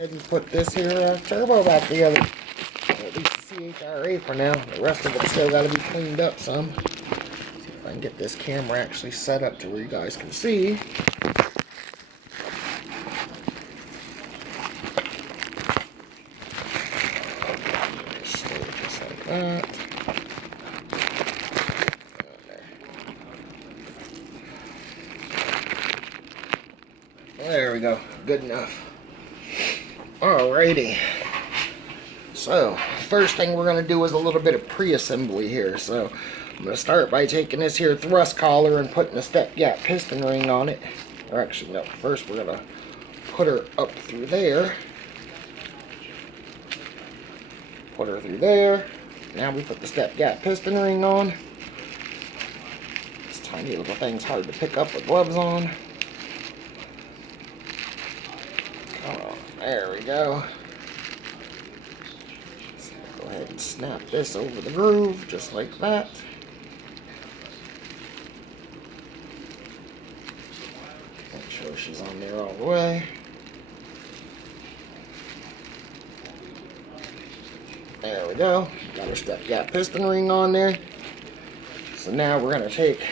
And put this here turbo back together. Or at least the CHRA for now. The rest of it still got to be cleaned up some. See if I can get this camera actually set up to where you guys can see. Just like that. There we go. Good enough. Alrighty. So, first thing we're going to do is a little bit of pre-assembly here. So, I'm going to start by taking this here thrust collar and putting a step gap piston ring on it. Or actually, no. First, we're going to put her up through there. Put her through there. Now we put the step gap piston ring on. This tiny little thing's hard to pick up with gloves on. Come on. There we go. Go ahead and snap this over the groove, just like that. Make sure she's on there all the way. There we go. Got our step gap piston ring on there. So now we're going to take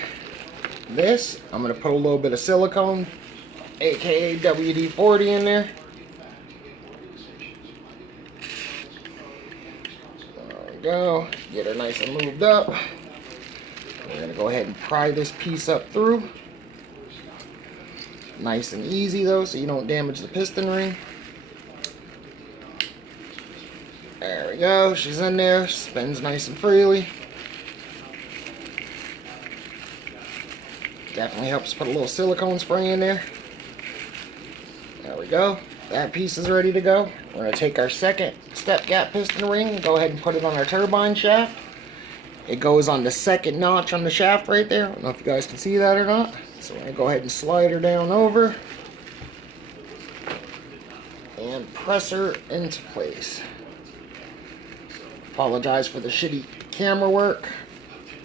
this. I'm going to put a little bit of silicone, aka WD-40 in there. Go, get her nice and lubed up. We're going to go ahead and pry this piece up through. Nice and easy though, so you don't damage the piston ring. There we go, she's in there, spins nice and freely. Definitely helps put a little silicone spray in there. There we go. That piece is ready to go. We're going to take our second step gap piston ring and go ahead and put it on our turbine shaft. It goes on the second notch on the shaft right there. I don't know if you guys can see that or not. So we're going to go ahead and slide her down over and press her into place. Apologize for the shitty camera work.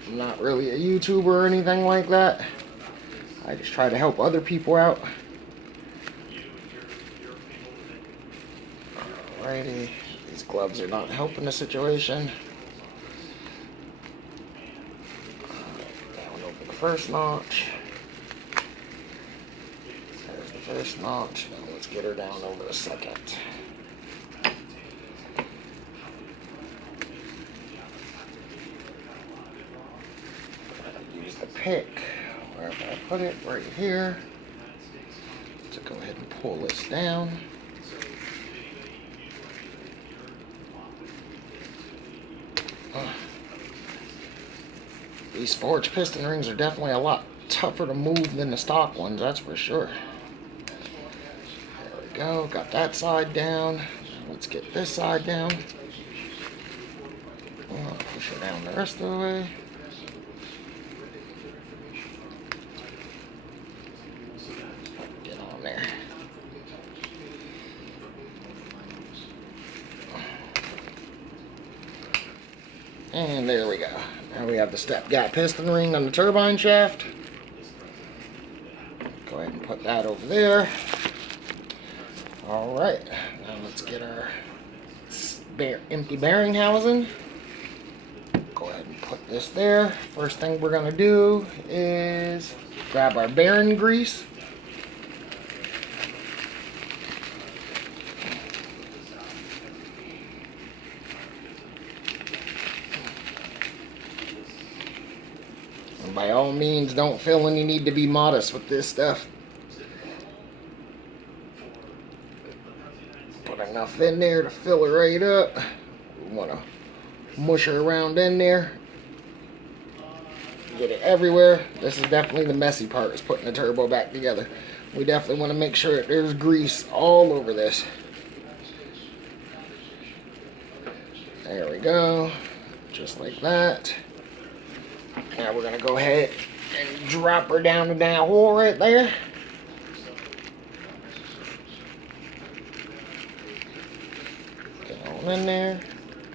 I'm not really a YouTuber or anything like that. I just try to help other people out. Alrighty, these gloves are not helping the situation. Down over the first notch. There's the first notch. Now let's get her down over the second. Use the pick wherever I put it, right here, to go ahead and pull this down. These forged piston rings are definitely a lot tougher to move than the stock ones, that's for sure. There we go, got that side down. Let's get this side down. I'll push her down the rest of the way. Get on there. And there we go. Now we have the step gap piston ring on the turbine shaft. Go ahead and put that over there. Alright, now let's get our empty bearing housing. Go ahead and put this there. First thing we're going to do is grab our bearing grease. By all means, don't feel any need to be modest with this stuff. Put enough in there to fill her right up. We want to mush her around in there. Get it everywhere. This is definitely the messy part, is putting the turbo back together. We definitely want to make sure that there's grease all over this. There we go. Just like that. Now we're going to go ahead and drop her down in that hole right there. Get on in there.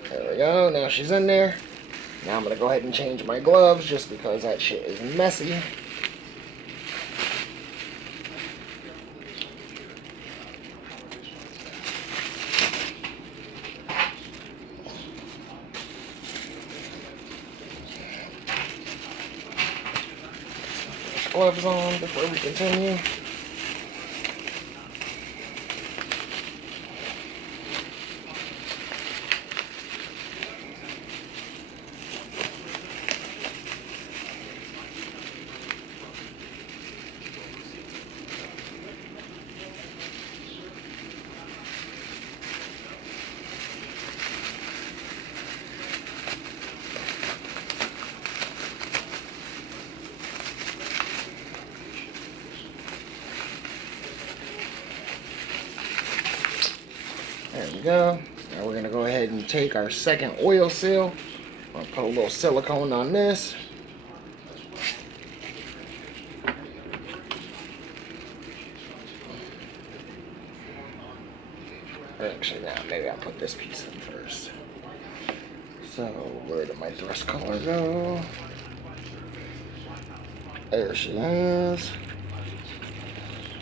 There we go. Now she's in there. Now I'm going to go ahead and change my gloves just because that shit is messy. gloves on before we continue. There we go. Now we're going to go ahead and take our second oil seal. I'll put a little silicone on this. Actually, now maybe I'll put this piece in first. So, where did my thrust collar go? There she is.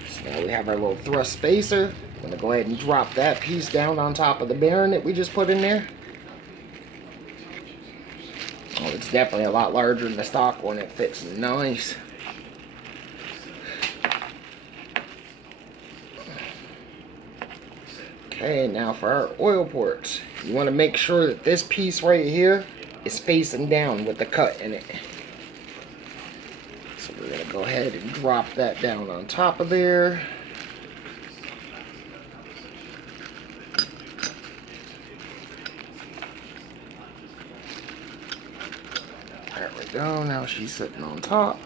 So now we have our little thrust spacer. I'm going to go ahead and drop that piece down on top of the bearing that we just put in there. Oh, it's definitely a lot larger than the stock one. It fits nice. Okay, now for our oil ports. You want to make sure that this piece right here is facing down with the cut in it. So we're going to go ahead and drop that down on top of there. There we go, now she's sitting on top.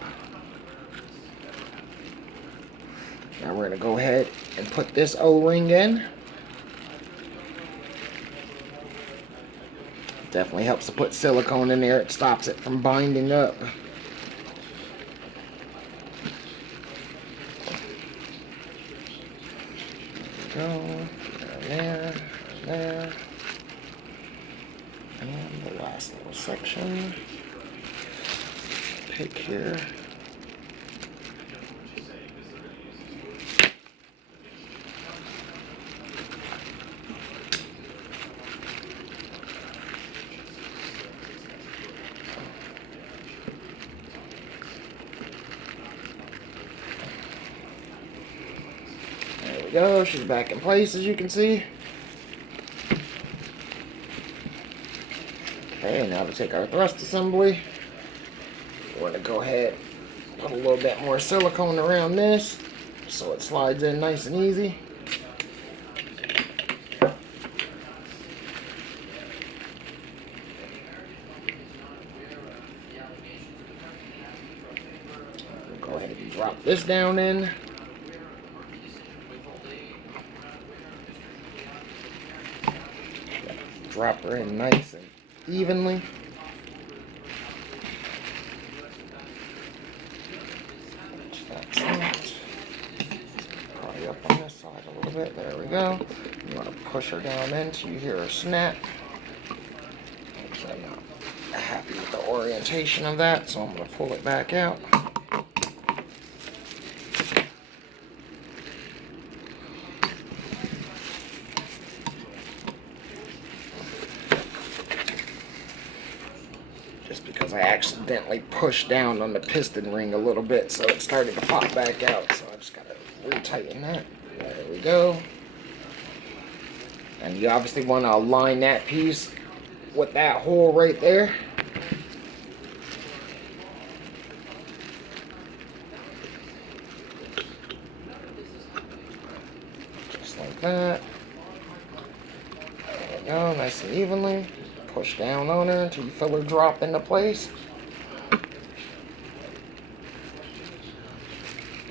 Now we're going to go ahead and put this O-ring in. Definitely helps to put silicone in there, it stops it from binding up. There we go, there, there. And the last little section. Pick here. There we go, she's back in place as you can see. Okay, now to take our thrust assembly. We're going to go ahead and put a little bit more silicone around this so it slides in nice and easy. We'll go ahead and drop this down in. Drop her in nice and evenly. Probably up on this side a little bit. There we go. You want to push her down in so you hear her snap. Actually, I'm not happy with the orientation of that, so I'm going to pull it back out. Because I accidentally pushed down on the piston ring a little bit, so it started to pop back out. So I just gotta retighten that. There we go. And you obviously want to align that piece with that hole right there. Just like that. There we go, nice and evenly. Push down on her until you feel her drop into place.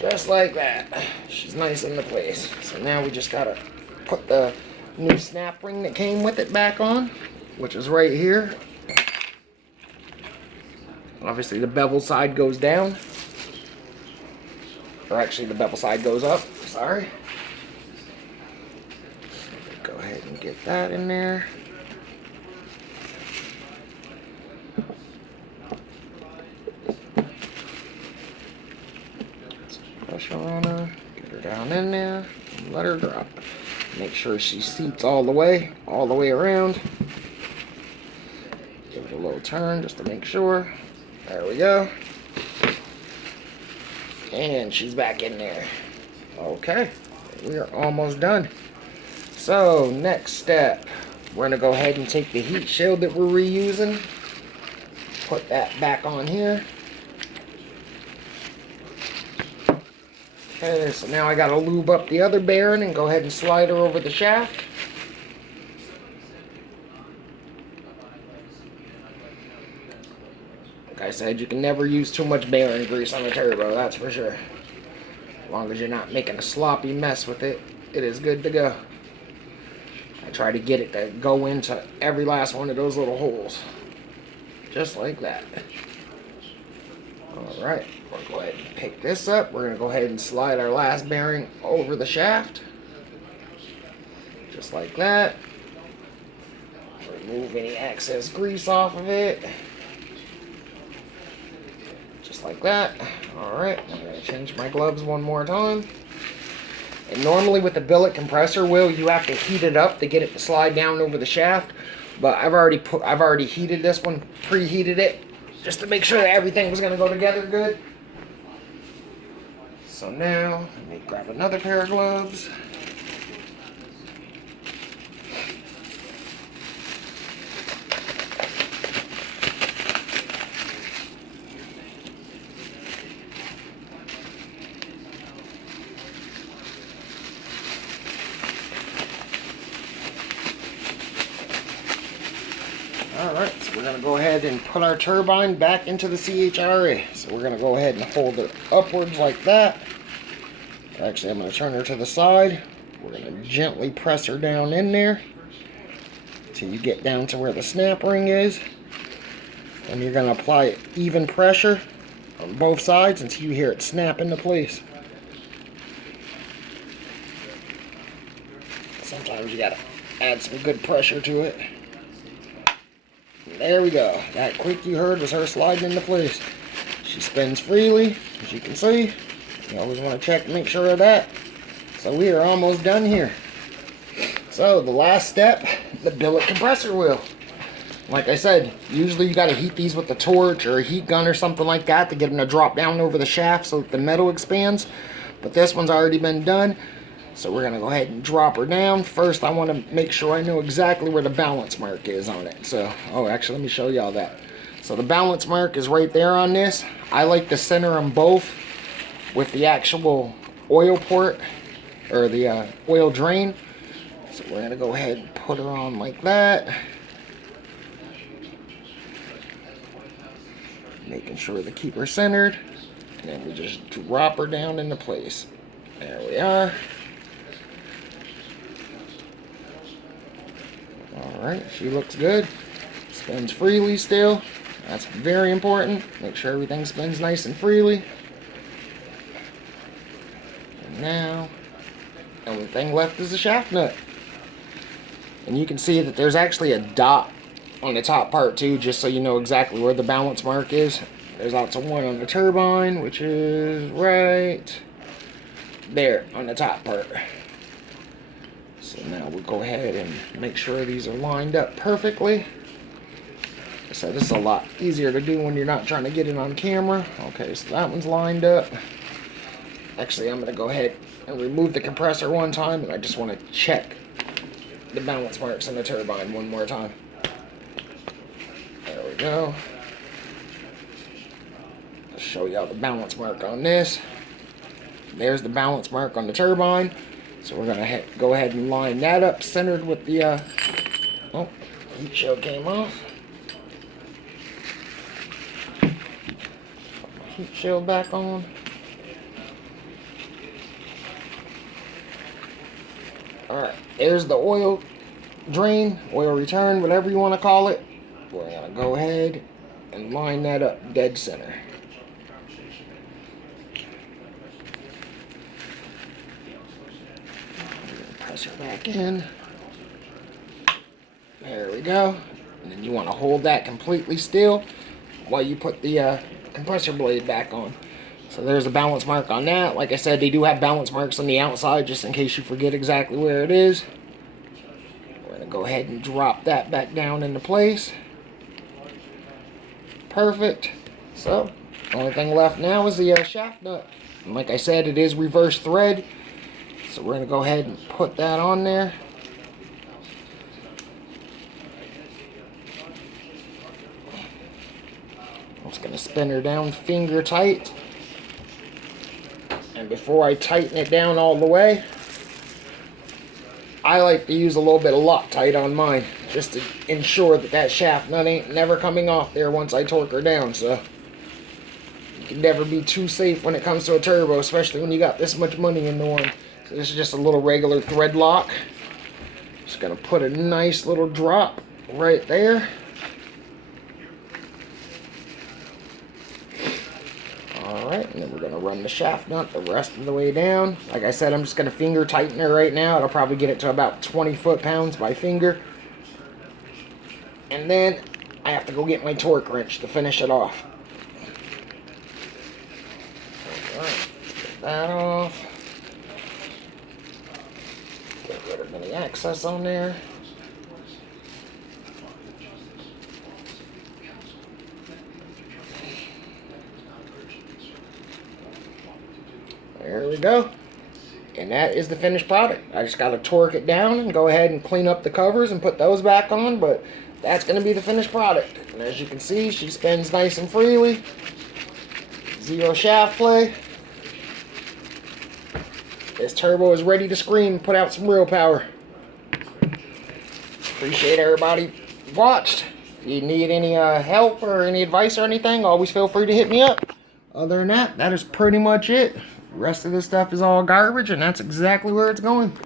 Just like that. She's nice into place. So now we just gotta put the new snap ring that came with it back on, which is right here. Obviously the bevel side goes down. Or actually the bevel side goes up, sorry. Go ahead and get that in there. Pressure on her, get her down in there, and let her drop. Make sure she seats all the way around. Give it a little turn just to make sure. There we go. And she's back in there. Okay, we are almost done. So, next step, we're going to go ahead and take the heat shield that we're reusing, put that back on here. Okay, so now I got to lube up the other bearing and go ahead and slide her over the shaft. Like I said, you can never use too much bearing grease on a turbo, that's for sure. As long as you're not making a sloppy mess with it, it is good to go. I try to get it to go into every last one of those little holes. Just like that. Alright, we'll go ahead and pick this up. We're going to go ahead and slide our last bearing over the shaft. Just like that. Remove any excess grease off of it. Just like that. Alright, I'm going to change my gloves one more time. And normally with the billet compressor wheel, you have to heat it up to get it to slide down over the shaft. But I've already heated this one, preheated it, just to make sure that everything was going to go together good. So now, let me grab another pair of gloves. Alright, so we're going to go ahead and put our turbine back into the CHRA. So we're going to go ahead and hold it upwards like that. Actually, I'm going to turn her to the side. We're going to gently press her down in there till you get down to where the snap ring is. And you're going to apply even pressure on both sides until you hear it snap into place. Sometimes you got to add some good pressure to it. There we go. That click you heard was her sliding into place. She spins freely, as you can see. You always want to check to make sure of that. So we are almost done here. So the last step, the billet compressor wheel. Like I said, usually you got to heat these with a torch or a heat gun or something like that to get them to drop down over the shaft so that the metal expands. But this one's already been done. So we're going to go ahead and drop her down. First, I want to make sure I know exactly where the balance mark is on it. So, actually, let me show y'all that. So the balance mark is right there on this. I like to center them both with the actual oil port, or the oil drain. So we're going to go ahead and put her on like that. Making sure to keep her centered. And then we just drop her down into place. There we are. Alright, she looks good. Spins freely still. That's very important. Make sure everything spins nice and freely. And now, the only thing left is the shaft nut. And you can see that there's actually a dot on the top part too, just so you know exactly where the balance mark is. There's also one on the turbine, which is right there on the top part. So now we'll go ahead and make sure these are lined up perfectly. So this is a lot easier to do when you're not trying to get it on camera. Okay, so that one's lined up. Actually, I'm going to go ahead and remove the compressor one time, and I just want to check the balance marks on the turbine one more time. There we go. I'll show y'all the balance mark on this. There's the balance mark on the turbine. So we're going to go ahead and line that up, centered with the, heat shield came off. Put my heat shield back on. Alright, there's the oil drain, oil return, whatever you want to call it. We're going to go ahead and line that up dead center. Press her back in. There we go. And then you want to hold that completely still while you put the compressor blade back on. So there's a balance mark on that. Like I said, they do have balance marks on the outside just in case you forget exactly where it is. We're going to go ahead and drop that back down into place. Perfect. So, only thing left now is the shaft nut. And like I said, it is reverse thread. So we're going to go ahead and put that on there. I'm just going to spin her down finger tight. And before I tighten it down all the way, I like to use a little bit of Loctite on mine, just to ensure that that shaft nut ain't never coming off there once I torque her down. So you can never be too safe when it comes to a turbo, especially when you got this much money into one. So this is just a little regular thread lock. Just gonna put a nice little drop right there. Alright, and then we're gonna run the shaft nut the rest of the way down. Like I said, I'm just gonna finger tighten her right now. It'll probably get it to about 20 foot-pounds by finger. And then I have to go get my torque wrench to finish it off. Alright, get that off. Get rid of any excess on there. There we go. And that is the finished product. I just got to torque it down and go ahead and clean up the covers and put those back on, but that's going to be the finished product. And as you can see, she spins nice and freely. Zero shaft play. This turbo is ready to scream, put out some real power. Appreciate everybody watched. If you need any help or any advice or anything, always feel free to hit me up. Other than that, that is pretty much it. The rest of this stuff is all garbage, and that's exactly where it's going.